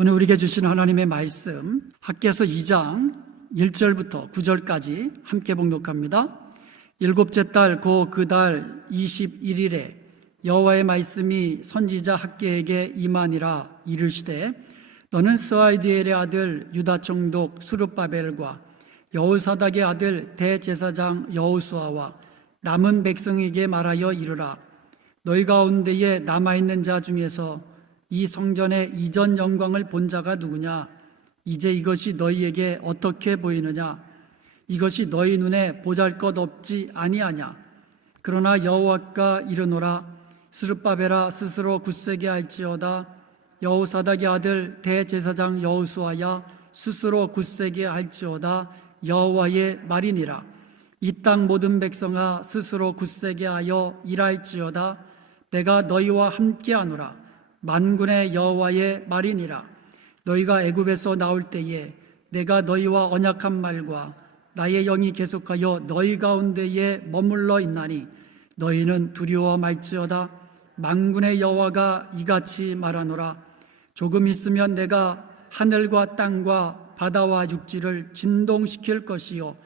오늘 우리에게 주신 하나님의 말씀 학개서 2장 1절부터 9절까지 함께 봉독합니다. 일곱째 달 고 그 달 21일에 여호와의 말씀이 선지자 학개에게 임하니라. 이르시되 너는 스알디엘의 아들 유다 총독 스룹바벨과 여호사닥의 아들 대제사장 여호수아와 남은 백성에게 말하여 이르라. 너희 가운데에 남아있는 자 중에서 이 성전의 이전 영광을 본 자가 누구냐? 이제 이것이 너희에게 어떻게 보이느냐? 이것이 너희 눈에 보잘것없지 아니하냐? 그러나 여호와께 이르노라. 스룹바벨아 스스로 굳세게 할지어다. 여호사닥의 아들 대제사장 여호수아야 스스로 굳세게 할지어다. 여호와의 말이니라. 이 땅 모든 백성아 스스로 굳세게 하여 일할지어다. 내가 너희와 함께하노라. 만군의 여호와의 말이니라. 너희가 애굽에서 나올 때에 내가 너희와 언약한 말과 나의 영이 계속하여 너희 가운데에 머물러 있나니 너희는 두려워 말지어다. 만군의 여호와가 이같이 말하노라. 조금 있으면 내가 하늘과 땅과 바다와 육지를 진동시킬 것이요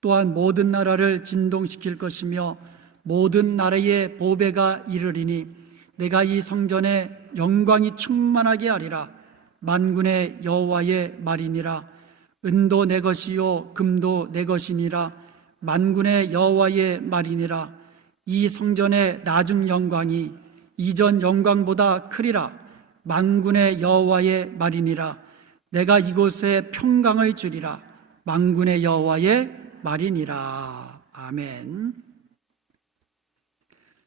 또한 모든 나라를 진동시킬 것이며 모든 나라의 보배가 이르리니 내가 이 성전에 영광이 충만하게 하리라. 만군의 여호와의 말이니라. 은도 내 것이요 금도 내 것이니라. 만군의 여호와의 말이니라. 이 성전의 나중 영광이 이전 영광보다 크리라. 만군의 여호와의 말이니라. 내가 이곳에 평강을 주리라. 만군의 여호와의 말이니라. 아멘.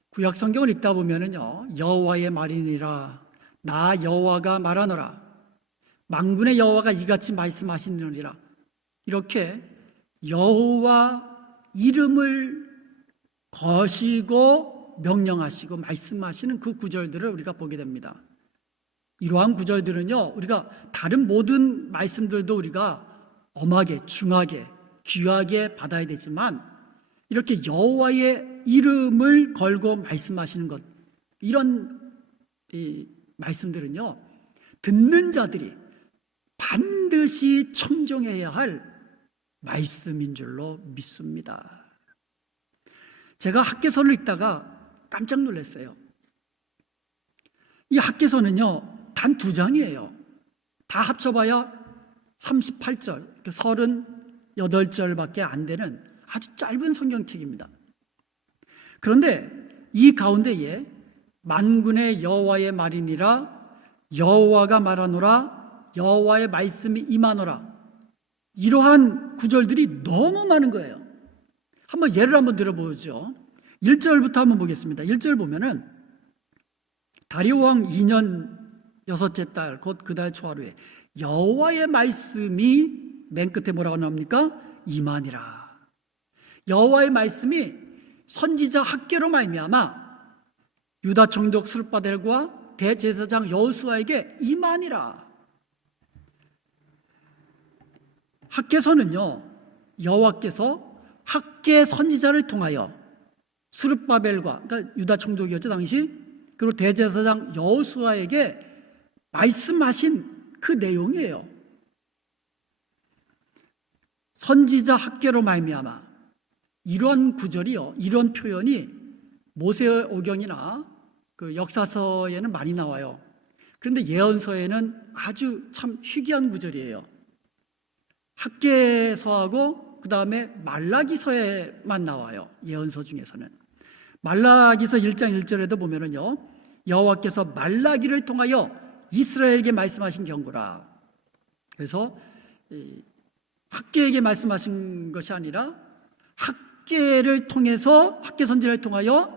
구약 성경을 읽다 보면은요, 여호와의 말이니라. 나 여호와가 말하노라. 만군의 여호와가 이같이 말씀하시느니라. 이렇게 여호와 이름을 거시고 명령하시고 말씀하시는 그 구절들을 우리가 보게 됩니다. 이러한 구절들은요, 우리가 다른 모든 말씀들도 우리가 엄하게, 중하게, 귀하게 받아야 되지만 이렇게 여호와의 이름을 걸고 말씀하시는 것, 이런 말씀들은요, 듣는 자들이 반드시 청종해야 할 말씀인 줄로 믿습니다. 제가 학개서를 읽다가 깜짝 놀랐어요. 이 학개서는요 단 2장이에요. 다 합쳐봐야 38절, 38절밖에 안 되는 아주 짧은 성경책입니다. 그런데 이 가운데에 만군의 여호와의 말이니라. 여호와가 말하노라. 여호와의 말씀이 임하노라. 이러한 구절들이 너무 많은 거예요. 한번 예를 한번 들어보죠. 1절부터 한번 보겠습니다. 1절 보면은 다리오 왕 2년 6째 달 곧 그 달 초하루에 여호와의 말씀이 맨 끝에 뭐라고 나옵니까? 임하니라. 여호와의 말씀이 선지자 학개로 말미암아 유다 총독 스룹바벨과 대제사장 여호수아에게 임하니라. 학개서는요, 여호와께서 학개 선지자를 통하여 스룹바벨과, 그러니까 유다 총독이었죠 당시, 그리고 대제사장 여호수아에게 말씀하신 그 내용이에요. 선지자 학개로 말미암아. 이런 구절이요, 이런 표현이 모세오경이나 그 역사서에는 많이 나와요. 그런데 예언서에는 아주 참 희귀한 구절이에요. 학개서하고 그 다음에 말라기서에만 나와요. 예언서 중에서는. 말라기서 1장 1절에도 보면은요, 여호와께서 말라기를 통하여 이스라엘에게 말씀하신 경고라. 그래서 학개에게 말씀하신 것이 아니라 학개를 통해서, 학개 선지자를 통하여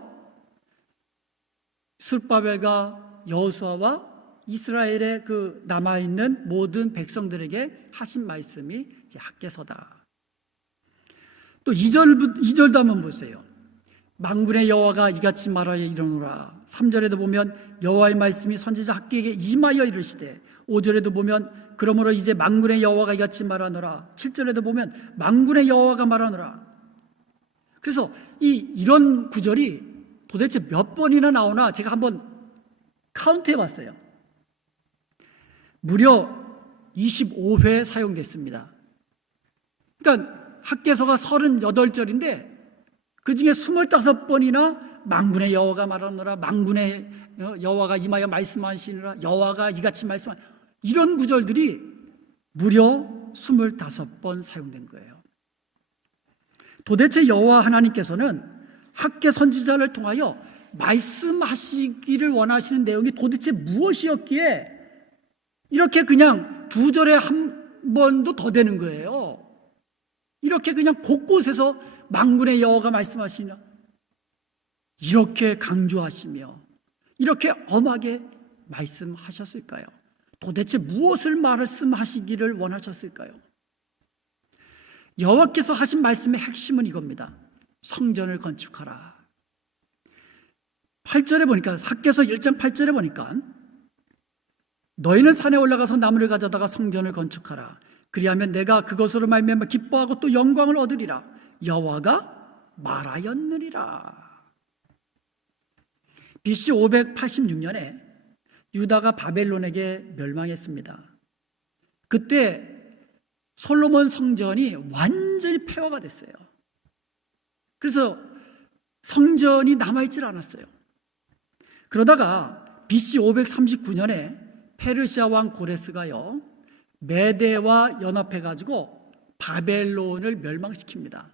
스룹바벨과 여호수아와 이스라엘의 그 남아있는 모든 백성들에게 하신 말씀이 이제 학개서다. 또 2절도 한번 보세요. 만군의 여호와가 이같이 말하여 이르노라. 3절에도 보면 여호와의 말씀이 선지자 학개에게 임하여 이르시되, 5절에도 보면 그러므로 이제 만군의 여호와가 이같이 말하노라. 7절에도 보면 만군의 여호와가 말하노라. 그래서 이런 구절이 도대체 몇 번이나 나오나 제가 한번 카운트해 봤어요. 무려 25회 사용됐습니다. 그러니까 학개서가 38절인데 그 중에 25번이나 만군의 여호와가 말하노라, 만군의 여호와가 임하여 말씀하시느라, 여호와가 이같이 말씀하시느라, 이런 구절들이 무려 25번 사용된 거예요. 도대체 여호와 하나님께서는 학개 선지자를 통하여 말씀하시기를 원하시는 내용이 도대체 무엇이었기에 이렇게 그냥 2절에 한 번도 더 되는 거예요. 이렇게 그냥 곳곳에서 만군의 여호와가 말씀하시냐, 이렇게 강조하시며 이렇게 엄하게 말씀하셨을까요? 도대체 무엇을 말씀하시기를 원하셨을까요? 여호와께서 하신 말씀의 핵심은 이겁니다. 성전을 건축하라. 8절에 보니까, 학개서 1장 8절에 보니까 너희는 산에 올라가서 나무를 가져다가 성전을 건축하라. 그리하면 내가 그것으로 말미암아 기뻐하고 또 영광을 얻으리라. 여호와가 말하였느니라. BC 586년에 유다가 바벨론에게 멸망했습니다. 그때 솔로몬 성전이 완전히 폐허가 됐어요. 그래서 성전이 남아있질 않았어요. 그러다가 BC 539년에 페르시아 왕 고레스가요, 메대와 연합해가지고 바벨론을 멸망시킵니다.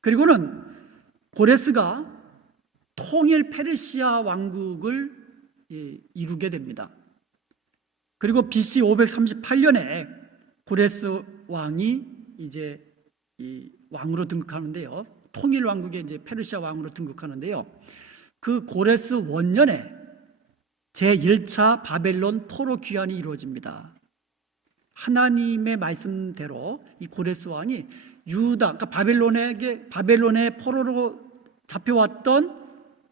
그리고는 고레스가 통일 페르시아 왕국을 이루게 됩니다. 그리고 BC 538년에 고레스 왕이 이제 이 왕으로 등극하는데요. 통일 왕국의 이제 페르시아 왕으로 등극하는데요. 그 고레스 원년에 제1차 바벨론 포로 귀환이 이루어집니다. 하나님의 말씀대로 이 고레스 왕이 유다, 그러니까 바벨론의 포로로 잡혀왔던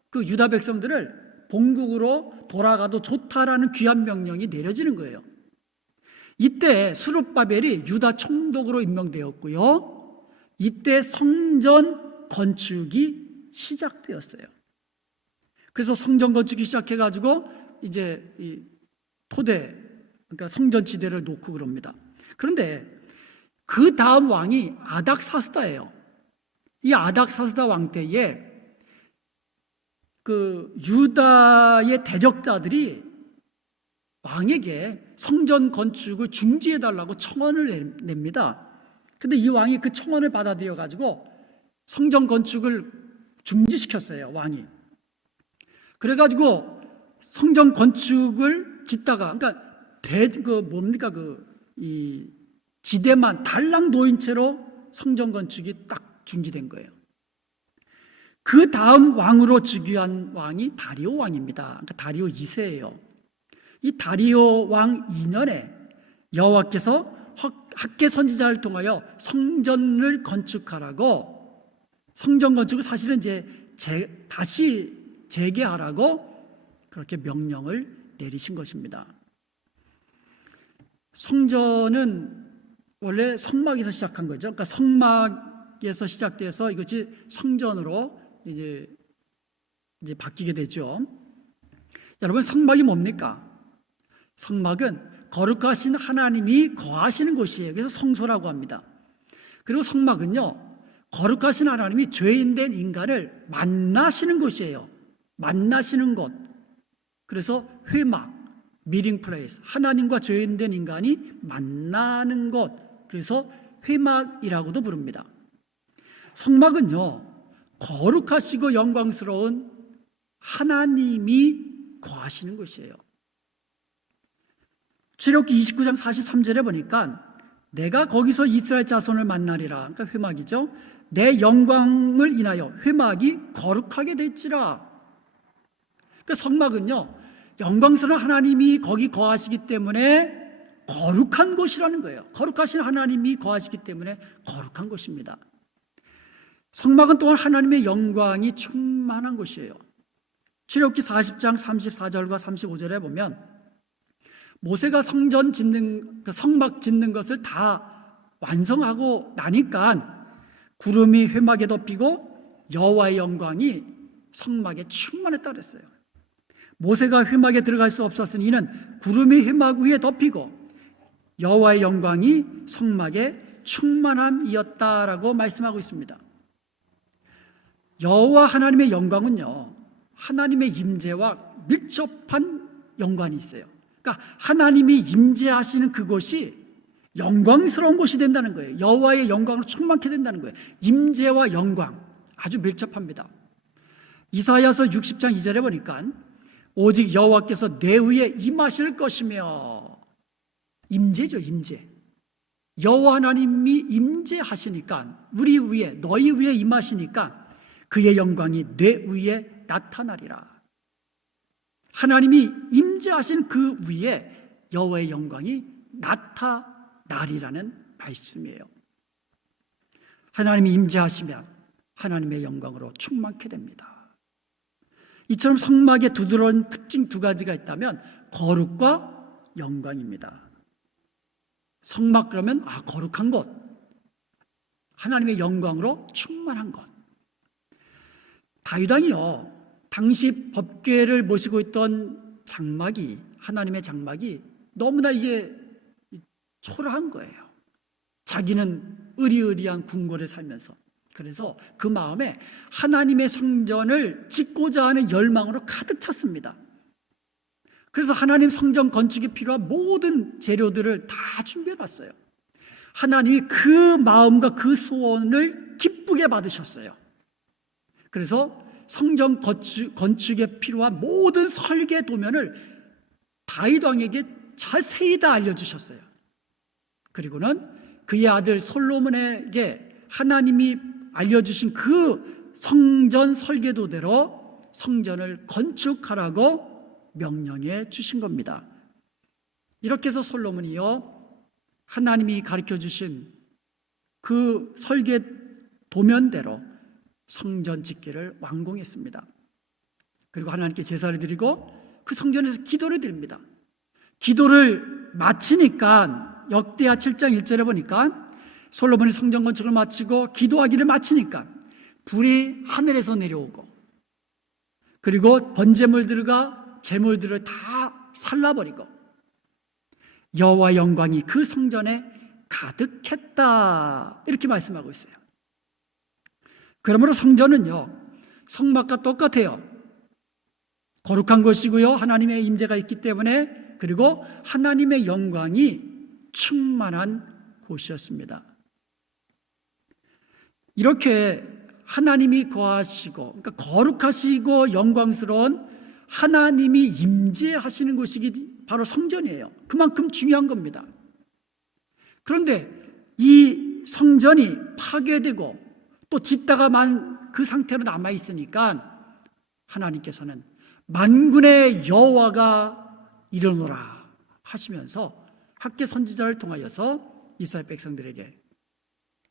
그 유다 백성들을 본국으로 돌아가도 좋다라는 귀환 명령이 내려지는 거예요. 이때 스룹바벨이 유다 총독으로 임명되었고요. 이때 성전 건축이 시작되었어요. 그래서 성전 건축이 시작해가지고 이제 이 토대, 그러니까 성전 지대를 놓고 그럽니다. 그런데 그 다음 왕이 아닥사스다예요. 이 아닥사스다 왕 때에 그 유다의 대적자들이 왕에게 성전 건축을 중지해달라고 청원을 냅니다. 근데 이 왕이 그 청원을 받아들여 가지고 성전 건축을 중지시켰어요, 왕이. 그래가지고 성전 건축을 짓다가, 그러니까 이 지대만 달랑 놓인 채로 성전 건축이 딱 중지된 거예요. 그 다음 왕으로 즉위한 왕이 다리오 왕입니다. 그러니까 다리오 2세예요. 이 다리오 왕 2년에 여호와께서 학개 선지자를 통하여 성전을 건축하라고, 성전 건축을 사실은 이제 다시 재개하라고 그렇게 명령을 내리신 것입니다. 성전은 원래 성막에서 시작한 거죠. 그러니까 성막에서 시작돼서 이것이 성전으로 이제 바뀌게 되죠. 여러분, 성막이 뭡니까? 성막은 거룩하신 하나님이 거하시는 곳이에요. 그래서 성소라고 합니다. 그리고 성막은요, 거룩하신 하나님이 죄인된 인간을 만나시는 곳이에요. 만나시는 곳. 그래서 회막, 미팅 플레이스, 하나님과 죄인된 인간이 만나는 곳. 그래서 회막이라고도 부릅니다. 성막은요, 거룩하시고 영광스러운 하나님이 거하시는 곳이에요. 출애굽기 29장 43절에 보니까 내가 거기서 이스라엘 자손을 만나리라. 그러니까 회막이죠. 내 영광을 인하여 회막이 거룩하게 될지라. 그러니까 성막은요, 영광스러운 하나님이 거기 거하시기 때문에 거룩한 곳이라는 거예요. 거룩하신 하나님이 거하시기 때문에 거룩한 곳입니다. 성막은 또한 하나님의 영광이 충만한 곳이에요. 출애굽기 40장 34절과 35절에 보면 모세가 성막 짓는 것을 다 완성하고 나니까 구름이 회막에 덮이고 여호와의 영광이 성막에 충만했다 그랬어요. 모세가 회막에 들어갈 수 없었으니 이는 구름이 회막 위에 덮이고 여호와의 영광이 성막에 충만함이었다라고 말씀하고 있습니다. 여호와 하나님의 영광은요, 하나님의 임재와 밀접한 연관이 있어요. 그러니까 하나님이 임재하시는 그곳이 영광스러운 곳이 된다는 거예요. 여호와의 영광으로 충만케 된다는 거예요. 임재와 영광 아주 밀접합니다. 이사야서 60장 2절에 보니까 오직 여호와께서 내 위에 임하실 것이며, 임재죠, 임재. 여호와 하나님이 임재하시니까, 우리 위에, 너희 위에 임하시니까 그의 영광이 내 위에 나타나리라. 하나님이 임재하신 그 위에 여호와의 영광이 나타나리라는 말씀이에요. 하나님이 임재하시면 하나님의 영광으로 충만케 됩니다. 이처럼 성막에 두드러진 특징 두 가지가 있다면 거룩과 영광입니다. 성막 그러면 거룩한 곳, 하나님의 영광으로 충만한 곳. 다윗 왕이요, 당시 법궤를 모시고 있던 장막이, 하나님의 장막이 너무나 이게 초라한 거예요. 자기는 의리의리한 궁궐에 살면서. 그래서 그 마음에 하나님의 성전을 짓고자 하는 열망으로 가득 찼습니다. 그래서 하나님 성전 건축에 필요한 모든 재료들을 다 준비해 놨어요. 하나님이 그 마음과 그 소원을 기쁘게 받으셨어요. 그래서 성전 건축에 필요한 모든 설계 도면을 다윗 왕에게 자세히 다 알려주셨어요. 그리고는 그의 아들 솔로몬에게 하나님이 알려주신 그 성전 설계도대로 성전을 건축하라고 명령해 주신 겁니다. 이렇게 해서 솔로몬이요, 하나님이 가르쳐 주신 그 설계 도면대로 성전 짓기를 완공했습니다. 그리고 하나님께 제사를 드리고 그 성전에서 기도를 드립니다. 기도를 마치니까 역대하 7장 1절에 보니까 솔로몬이 성전 건축을 마치고 기도하기를 마치니까 불이 하늘에서 내려오고, 그리고 번제물들과 제물들을 다 살라버리고 여호와 영광이 그 성전에 가득했다, 이렇게 말씀하고 있어요. 그러므로 성전은요, 성막과 똑같아요. 거룩한 것이고요, 하나님의 임재가 있기 때문에, 그리고 하나님의 영광이 충만한 곳이었습니다. 이렇게 하나님이 거하시고, 그러니까 거룩하시고 영광스러운 하나님이 임재하시는 곳이 바로 성전이에요. 그만큼 중요한 겁니다. 그런데 이 성전이 파괴되고 또 짓다가 그 상태로 남아있으니까 하나님께서는 만군의 여호와가 일어나라 하시면서 학개 선지자를 통하여서 이스라엘 백성들에게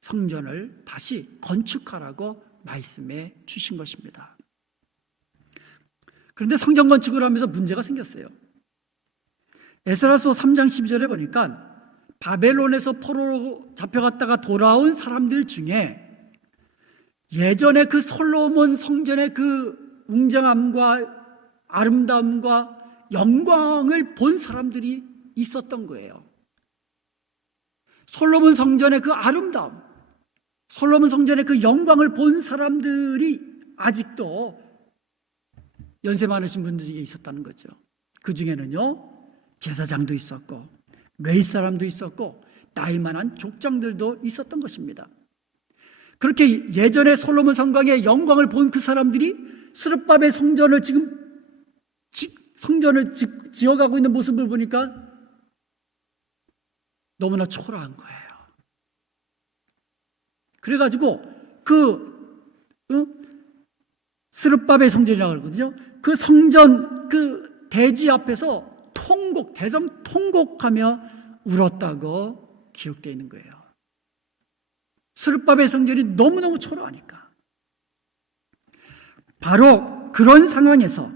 성전을 다시 건축하라고 말씀해 주신 것입니다. 그런데 성전 건축을 하면서 문제가 생겼어요. 에스라서 3장 12절에 보니까 바벨론에서 포로로 잡혀갔다가 돌아온 사람들 중에 예전에 그 솔로몬 성전의 그 웅장함과 아름다움과 영광을 본 사람들이 있었던 거예요. 솔로몬 성전의 그 아름다움, 솔로몬 성전의 그 영광을 본 사람들이 아직도 연세 많으신 분들이 있었다는 거죠. 그 중에는요, 제사장도 있었고 레위 사람도 있었고 나이 많은 족장들도 있었던 것입니다. 그렇게 예전에 솔로몬 성곽의 영광을 본 그 사람들이 스룹바벨 성전을 지어가고 있는 모습을 보니까 너무나 초라한 거예요. 그래가지고 스룹바벨 성전이라고 그러거든요. 그 성전 그 대지 앞에서 대성 통곡하며 울었다고 기록되어 있는 거예요. 스룹바벨 성전이 너무너무 초라하니까. 바로 그런 상황에서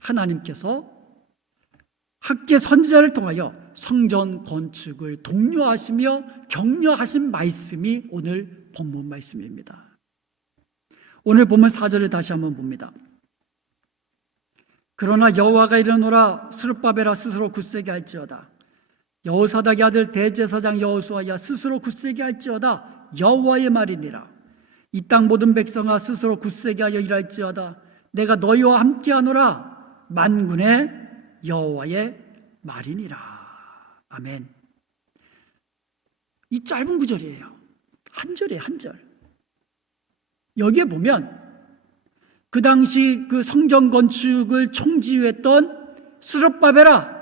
하나님께서 학개 선지자를 통하여 성전 건축을 독려하시며 격려하신 말씀이 오늘 본문 말씀입니다. 오늘 본문 4절을 다시 한번 봅니다. 그러나 여호와가 이르노라 스룹바벨아 스스로 굳세게 할지어다. 여호사닥의 아들 대제사장 여호수아야 스스로 굳세게 할지어다. 여호와의 말이니라. 이 땅 모든 백성아 스스로 굳세게 하여 일할지어다. 내가 너희와 함께하노라. 만군의 여호와의 말이니라. 아멘. 이 짧은 구절이에요. 한 절이에요, 한 절. 여기에 보면 그 당시 그 성전 건축을 총지휘했던 스룹바벨아,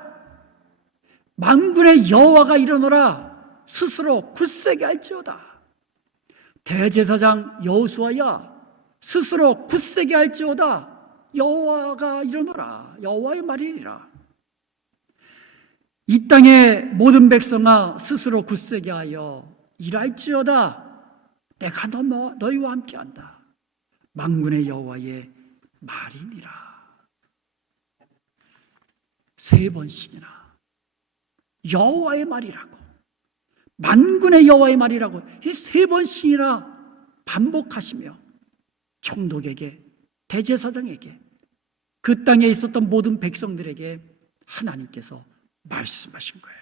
만군의 여호와가 이르노라. 스스로 굳세게 할지어다. 대제사장 여호수아야 스스로 굳세게 할지어다. 여호와가 이르노라. 여호와의 말이니라. 이 땅의 모든 백성아 스스로 굳세게 하여 일할지어다. 내가 너희와 함께한다. 만군의 여호와의 말이니라. 3번씩이나 여호와의 말이라고, 만군의 여호와의 말이라고 이 3번씩이나 반복하시며 총독에게, 대제사장에게, 그 땅에 있었던 모든 백성들에게 하나님께서 말씀하신 거예요.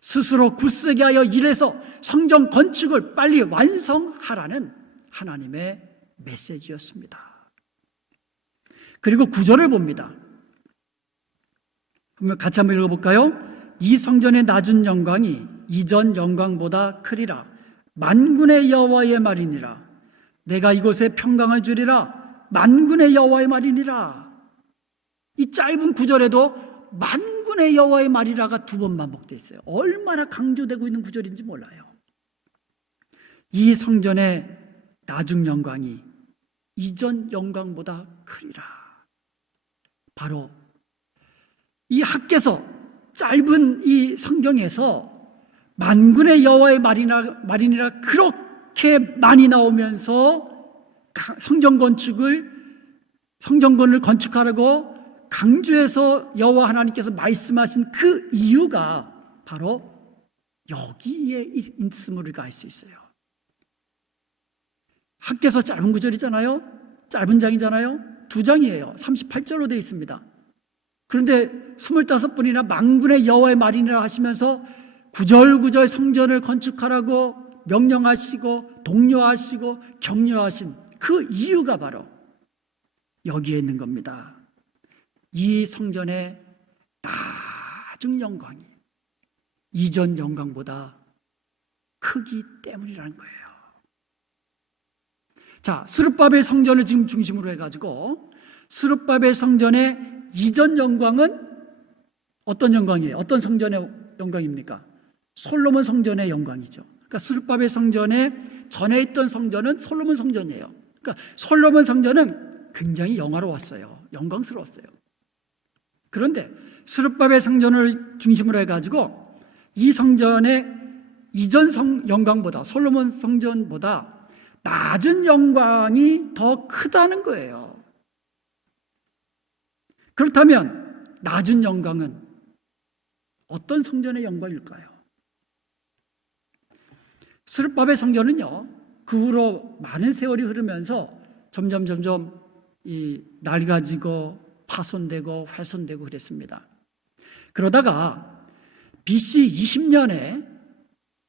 스스로 굳세게 하여 일해서 성전 건축을 빨리 완성하라는 하나님의 메시지였습니다. 그리고 9절을 봅니다. 그러면 같이 한번 읽어볼까요? 이 성전의 낮은 영광이 이전 영광보다 크리라. 만군의 여호와의 말이니라. 내가 이곳에 평강을 주리라. 만군의 여호와의 말이니라. 이 짧은 구절에도 만군의 여호와의 말이라가 2번 반복되어 있어요. 얼마나 강조되고 있는 구절인지 몰라요. 이 성전의 나중 영광이 이전 영광보다 크리라. 바로 이 학개서 짧은 이 성경에서 만군의 여호와의 말이니라 그렇게 많이 나오면서 성전건을 건축하라고 강조해서 여호와 하나님께서 말씀하신 그 이유가 바로 여기에 있음을 우리가 알 수 있어요. 학개서 짧은 구절이잖아요. 짧은 장이잖아요. 2장이에요. 38절로 되어 있습니다. 그런데 25분이나 만군의 여호와의 말이니라 하시면서 구절구절 성전을 건축하라고 명령하시고 독려하시고 격려하신 그 이유가 바로 여기에 있는 겁니다. 이 성전의 나중 영광이 이전 영광보다 크기 때문이라는 거예요. 자, 스룹바벨 성전을 지금 중심으로 해가지고 스룹바벨 성전의 이전 영광은 어떤 영광이에요? 어떤 성전의 영광입니까? 솔로몬 성전의 영광이죠. 그러니까 스룹바벨 성전에 전에 있던 성전은 솔로몬 성전이에요. 그러니까 솔로몬 성전은 굉장히 영화로웠어요. 영광스러웠어요. 그런데 스룹바벨 성전을 중심으로 해가지고 이 성전의 이전 영광보다, 솔로몬 성전보다 낮은 영광이 더 크다는 거예요. 그렇다면 낮은 영광은 어떤 성전의 영광일까요? 스룹바벨 성전은요, 그 후로 많은 세월이 흐르면서 점점 낡아지고 파손되고 훼손되고 그랬습니다. 그러다가 BC 20년에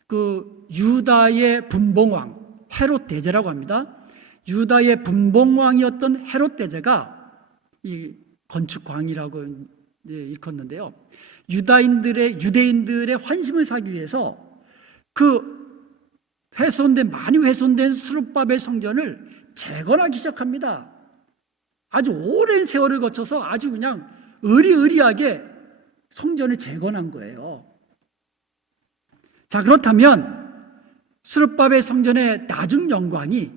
그 유다의 분봉왕 헤롯 대제라고 합니다. 유다의 분봉왕이었던 헤롯 대제가 이 건축광이라고 일컫는데요. 유대인들의 환심을 사기 위해서 그 많이 훼손된 스룹바벨 성전을 재건하기 시작합니다. 아주 오랜 세월을 거쳐서 아주 그냥 의리의리하게 성전을 재건한 거예요. 자, 그렇다면 스룹바벨 성전의 나중 영광이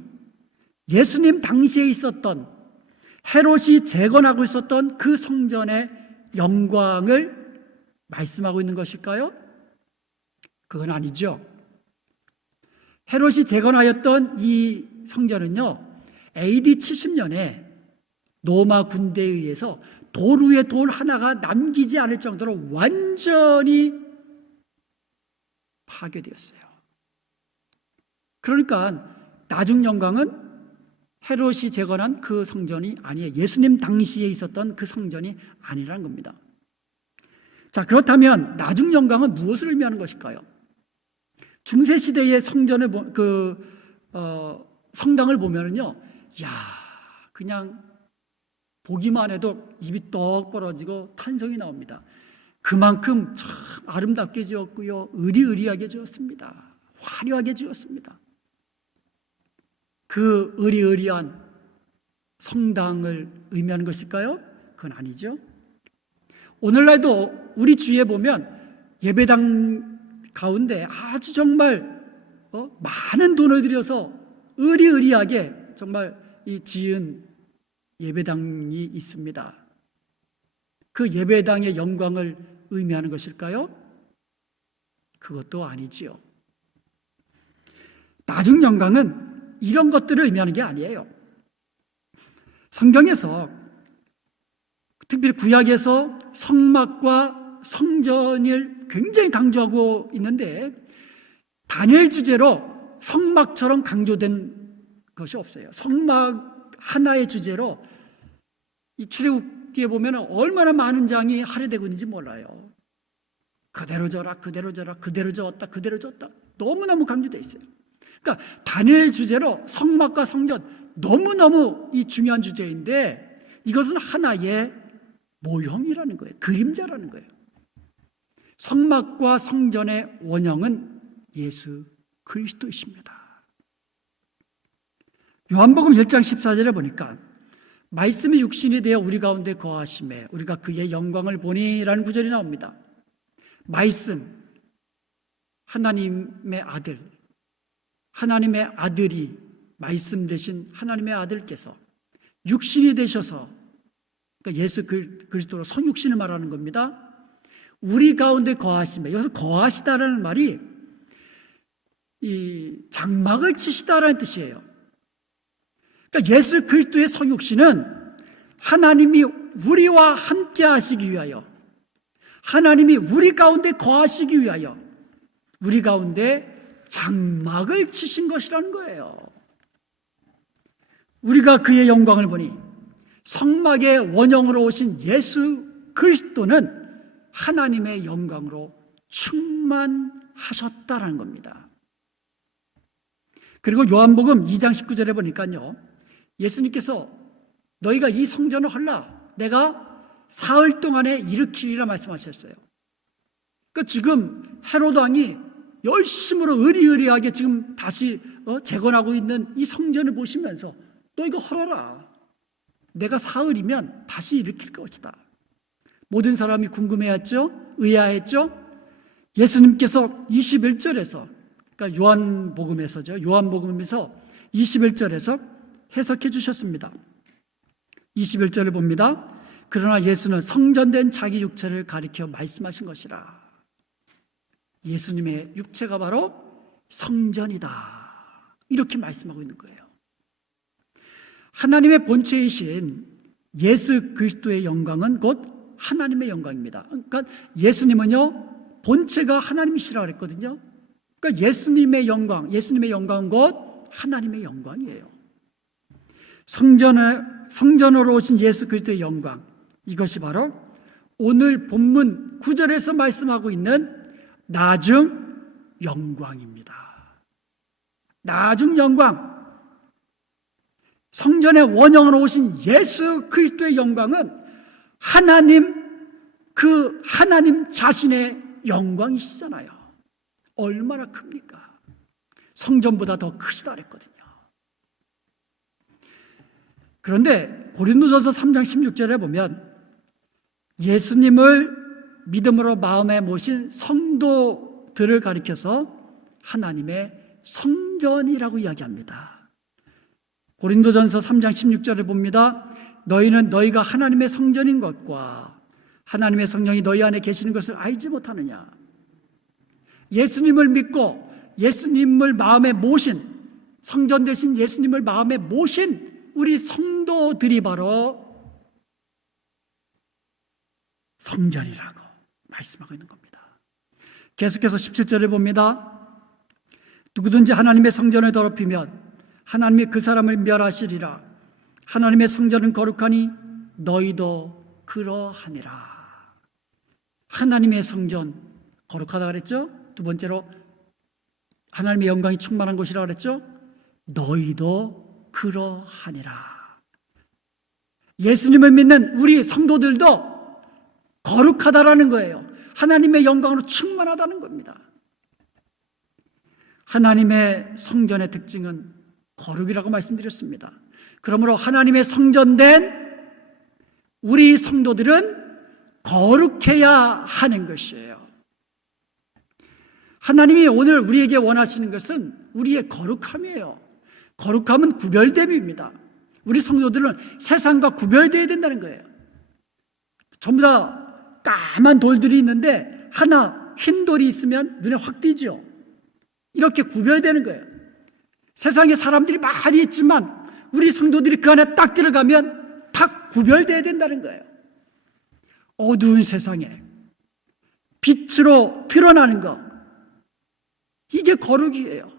예수님 당시에 있었던 헤롯이 재건하고 있었던 그 성전의 영광을 말씀하고 있는 것일까요? 그건 아니죠. 헤롯이 재건하였던 이 성전은요, AD 70년에 로마 군대에 의해서 돌 위에 돌 하나가 남기지 않을 정도로 완전히 파괴되었어요. 그러니까 나중 영광은 헤롯이 재건한 그 성전이 아니에요. 예수님 당시에 있었던 그 성전이 아니라는 겁니다. 자, 그렇다면 나중 영광은 무엇을 의미하는 것일까요? 중세시대의 성당을 보면은요, 야, 그냥 보기만 해도 입이 떡 벌어지고 탄성이 나옵니다. 그만큼 참 아름답게 지었고요, 의리의리하게 지었습니다. 화려하게 지었습니다. 그 의리의리한 성당을 의미하는 것일까요? 그건 아니죠. 오늘날도 우리 주위에 보면 예배당 가운데 아주 정말 많은 돈을 들여서 의리의리하게 정말 이 지은 예배당이 있습니다. 그 예배당의 영광을 의미하는 것일까요? 그것도 아니지요. 나중 영광은 이런 것들을 의미하는 게 아니에요. 성경에서, 특별히 구약에서 성막과 성전을 굉장히 강조하고 있는데, 다니엘 주제로 성막처럼 강조된 것이 없어요. 성막 하나의 주제로 이 출애굽기에 보면 얼마나 많은 장이 할애되고 있는지 몰라요. 그대로 져라, 그대로 져라, 그대로 졌다, 그대로 졌다. 너무너무 강조되어 있어요. 그러니까 다니엘 주제로 성막과 성전, 너무너무 이 중요한 주제인데, 이것은 하나의 모형이라는 거예요. 그림자라는 거예요. 성막과 성전의 원형은 예수 그리스도이십니다. 요한복음 1장 14절에 보니까 말씀이 육신이 되어 우리 가운데 거하심에 우리가 그의 영광을 보니라는 구절이 나옵니다. 말씀, 하나님의 아들, 하나님의 아들이, 말씀 되신 하나님의 아들께서 육신이 되셔서, 그러니까 예수 그리스도로 성육신을 말하는 겁니다. 우리 가운데 거하심에, 여기서 거하시다라는 말이 이 장막을 치시다라는 뜻이에요. 그러니까 예수 그리스도의 성육신은 하나님이 우리와 함께 하시기 위하여, 하나님이 우리 가운데 거하시기 위하여 우리 가운데 장막을 치신 것이라는 거예요. 우리가 그의 영광을 보니, 성막의 원형으로 오신 예수 그리스도는 하나님의 영광으로 충만하셨다라는 겁니다. 그리고 요한복음 2장 19절에 보니까요, 예수님께서 너희가 이 성전을 헐라 내가 사흘 동안에 일으키리라 말씀하셨어요. 그러니까 지금 헤롯 왕이 열심으로 의리의리하게 지금 다시 재건하고 있는 이 성전을 보시면서 너 이거 헐어라, 내가 사흘이면 다시 일으킬 것이다. 모든 사람이 궁금해했죠? 의아했죠? 예수님께서 21절에서, 그러니까 요한복음에서죠, 요한복음에서 21절에서 해석해 주셨습니다. 21절을 봅니다. 그러나 예수는 성전된 자기 육체를 가리켜 말씀하신 것이라. 예수님의 육체가 바로 성전이다, 이렇게 말씀하고 있는 거예요. 하나님의 본체이신 예수 그리스도의 영광은 곧 하나님의 영광입니다. 그러니까 예수님은요, 본체가 하나님이시라고 그랬거든요. 그러니까 예수님의 영광은 곧 하나님의 영광이에요. 성전으로 오신 예수 그리스도의 영광, 이것이 바로 오늘 본문 9절에서 말씀하고 있는 나중 영광입니다. 나중 영광, 성전의 원형으로 오신 예수 그리스도의 영광은 하나님 자신의 영광이시잖아요. 얼마나 큽니까? 성전보다 더 크시다 그랬거든요. 그런데 고린도전서 3장 16절에 보면 예수님을 믿음으로 마음에 모신 성도들을 가리켜서 하나님의 성전이라고 이야기합니다. 고린도전서 3장 16절을 봅니다. 너희는 너희가 하나님의 성전인 것과 하나님의 성령이 너희 안에 계시는 것을 알지 못하느냐. 예수님을 믿고 예수님을 마음에 모신, 성전 대신 예수님을 마음에 모신 우리 성도들이 바로 성전이라고 말씀하고 있는 겁니다. 계속해서 17절을 봅니다. 누구든지 하나님의 성전을 더럽히면 하나님이 그 사람을 멸하시리라. 하나님의 성전은 거룩하니 너희도 그러하니라. 하나님의 성전 거룩하다 그랬죠? 두 번째로 하나님의 영광이 충만한 곳이라 그랬죠? 너희도 그러하니라. 예수님을 믿는 우리 성도들도 거룩하다라는 거예요. 하나님의 영광으로 충만하다는 겁니다. 하나님의 성전의 특징은 거룩이라고 말씀드렸습니다. 그러므로 하나님의 성전된 우리 성도들은 거룩해야 하는 것이에요. 하나님이 오늘 우리에게 원하시는 것은 우리의 거룩함이에요. 거룩함은 구별됨입니다. 우리 성도들은 세상과 구별되어야 된다는 거예요. 전부 다 까만 돌들이 있는데 하나 흰 돌이 있으면 눈에 확 띄죠. 이렇게 구별되는 거예요. 세상에 사람들이 많이 있지만 우리 성도들이 그 안에 딱 들어가면 딱 구별되어야 된다는 거예요. 어두운 세상에 빛으로 드러나는 것, 이게 거룩이에요.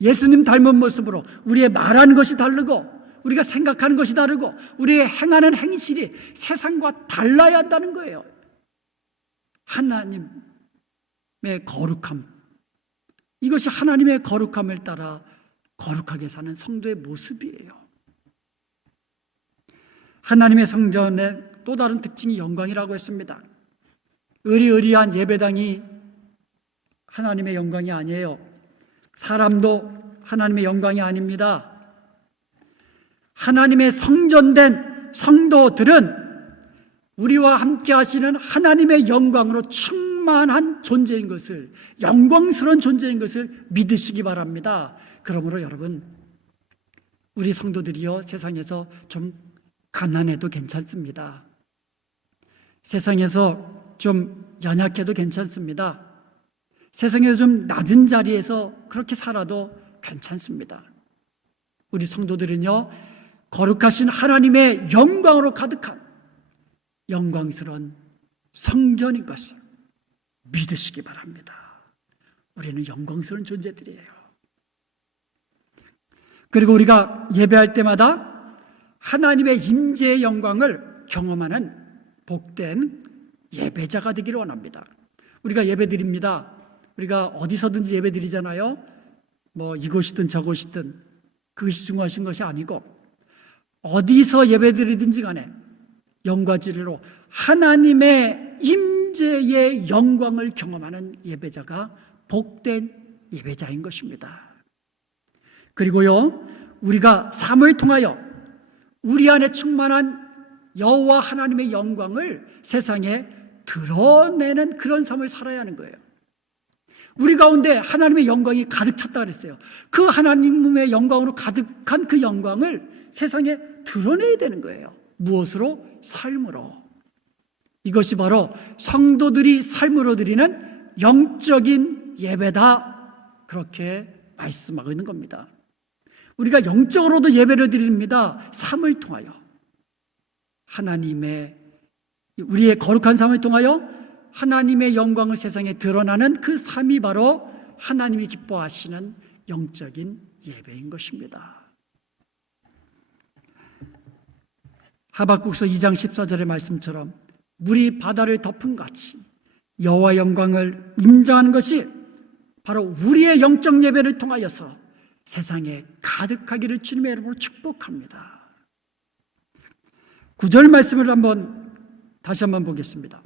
예수님 닮은 모습으로 우리의 말하는 것이 다르고 우리가 생각하는 것이 다르고 우리의 행하는 행실이 세상과 달라야 한다는 거예요. 하나님의 거룩함, 이것이 하나님의 거룩함을 따라 거룩하게 사는 성도의 모습이에요. 하나님의 성전의 또 다른 특징이 영광이라고 했습니다. 의리의리한 예배당이 하나님의 영광이 아니에요. 사람도 하나님의 영광이 아닙니다. 하나님의 성전된 성도들은 우리와 함께 하시는 하나님의 영광으로 충만한 존재인 것을, 영광스러운 존재인 것을 믿으시기 바랍니다. 그러므로 여러분, 우리 성도들이요, 세상에서 좀 가난해도 괜찮습니다. 세상에서 좀 연약해도 괜찮습니다. 세상에서 좀 낮은 자리에서 그렇게 살아도 괜찮습니다. 우리 성도들은요, 거룩하신 하나님의 영광으로 가득한 영광스러운 성전인 것을 믿으시기 바랍니다. 우리는 영광스러운 존재들이에요. 그리고 우리가 예배할 때마다 하나님의 임재의 영광을 경험하는 복된 예배자가 되기를 원합니다. 우리가 예배 드립니다. 우리가 어디서든지 예배 드리잖아요. 뭐 이곳이든 저곳이든 그것이 중요하신 것이 아니고 어디서 예배 드리든지 간에 영과 진리로 하나님의 임재의 영광을 경험하는 예배자가 복된 예배자인 것입니다. 그리고요, 우리가 삶을 통하여 우리 안에 충만한 여호와 하나님의 영광을 세상에 드러내는 그런 삶을 살아야 하는 거예요. 우리 가운데 하나님의 영광이 가득 찼다 그랬어요. 그 하나님의 영광으로 가득한 그 영광을 세상에 드러내야 되는 거예요. 무엇으로? 삶으로. 이것이 바로 성도들이 삶으로 드리는 영적인 예배다, 그렇게 말씀하고 있는 겁니다. 우리가 영적으로도 예배를 드립니다. 삶을 통하여 하나님의, 우리의 거룩한 삶을 통하여 하나님의 영광을 세상에 드러나는 그 삶이 바로 하나님이 기뻐하시는 영적인 예배인 것입니다. 하박국서 2장 14절의 말씀처럼 물이 바다를 덮은 같이 여호와 영광을 인정하는 것이 바로 우리의 영적 예배를 통하여서 세상에 가득하기를 주님의 이름으로 축복합니다. 9절 말씀을 다시 한번 보겠습니다.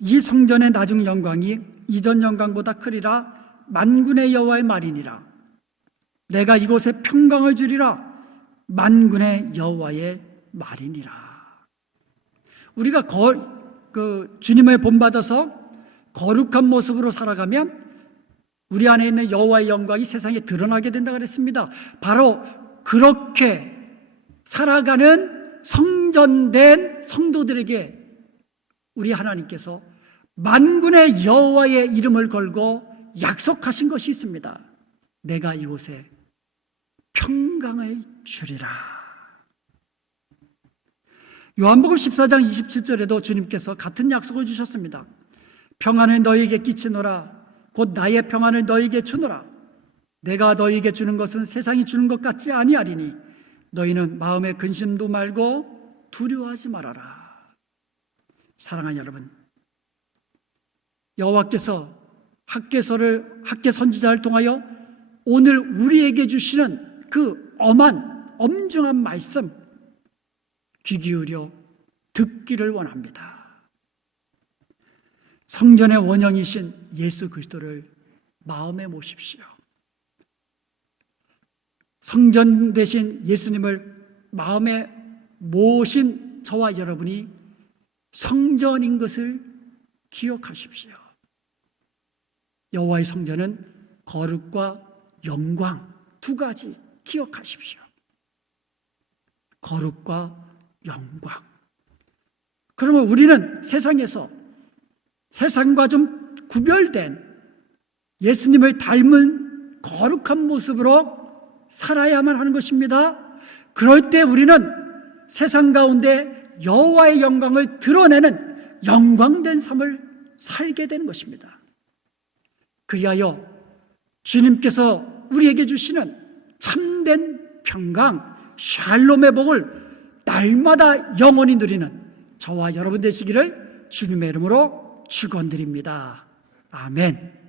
이 성전의 나중 영광이 이전 영광보다 크리라. 만군의 여호와의 말이니라. 내가 이곳에 평강을 주리라. 만군의 여호와의 말이니라. 우리가 주님을 본받아서 거룩한 모습으로 살아가면 우리 안에 있는 여호와의 영광이 세상에 드러나게 된다 그랬습니다. 바로 그렇게 살아가는 성전된 성도들에게 우리 하나님께서 만군의 여호와의 이름을 걸고 약속하신 것이 있습니다. 내가 이곳에 평강을 주리라. 요한복음 14장 27절에도 주님께서 같은 약속을 주셨습니다. 평안을 너희에게 끼치노라. 곧 나의 평안을 너희에게 주노라. 내가 너희에게 주는 것은 세상이 주는 것 같지 아니하리니 너희는 마음에 근심도 말고 두려워하지 말아라. 사랑하는 여러분, 여호와께서 학개 선지자를 통하여 오늘 우리에게 주시는 그 엄중한 말씀 귀 기울여 듣기를 원합니다. 성전의 원형이신 예수 그리스도를 마음에 모십시오. 성전 대신 예수님을 마음에 모신 저와 여러분이 성전인 것을 기억하십시오. 여호와의 성전은 거룩과 영광 두 가지 기억하십시오. 거룩과 영광. 그러면 우리는 세상과 좀 구별된 예수님을 닮은 거룩한 모습으로 살아야만 하는 것입니다. 그럴 때 우리는 세상 가운데 여호와의 영광을 드러내는 영광된 삶을 살게 되는 것입니다. 그리하여 주님께서 우리에게 주시는 참된 평강, 샬롬의 복을 날마다 영원히 누리는 저와 여러분 되시기를 주님의 이름으로 축원드립니다. 아멘.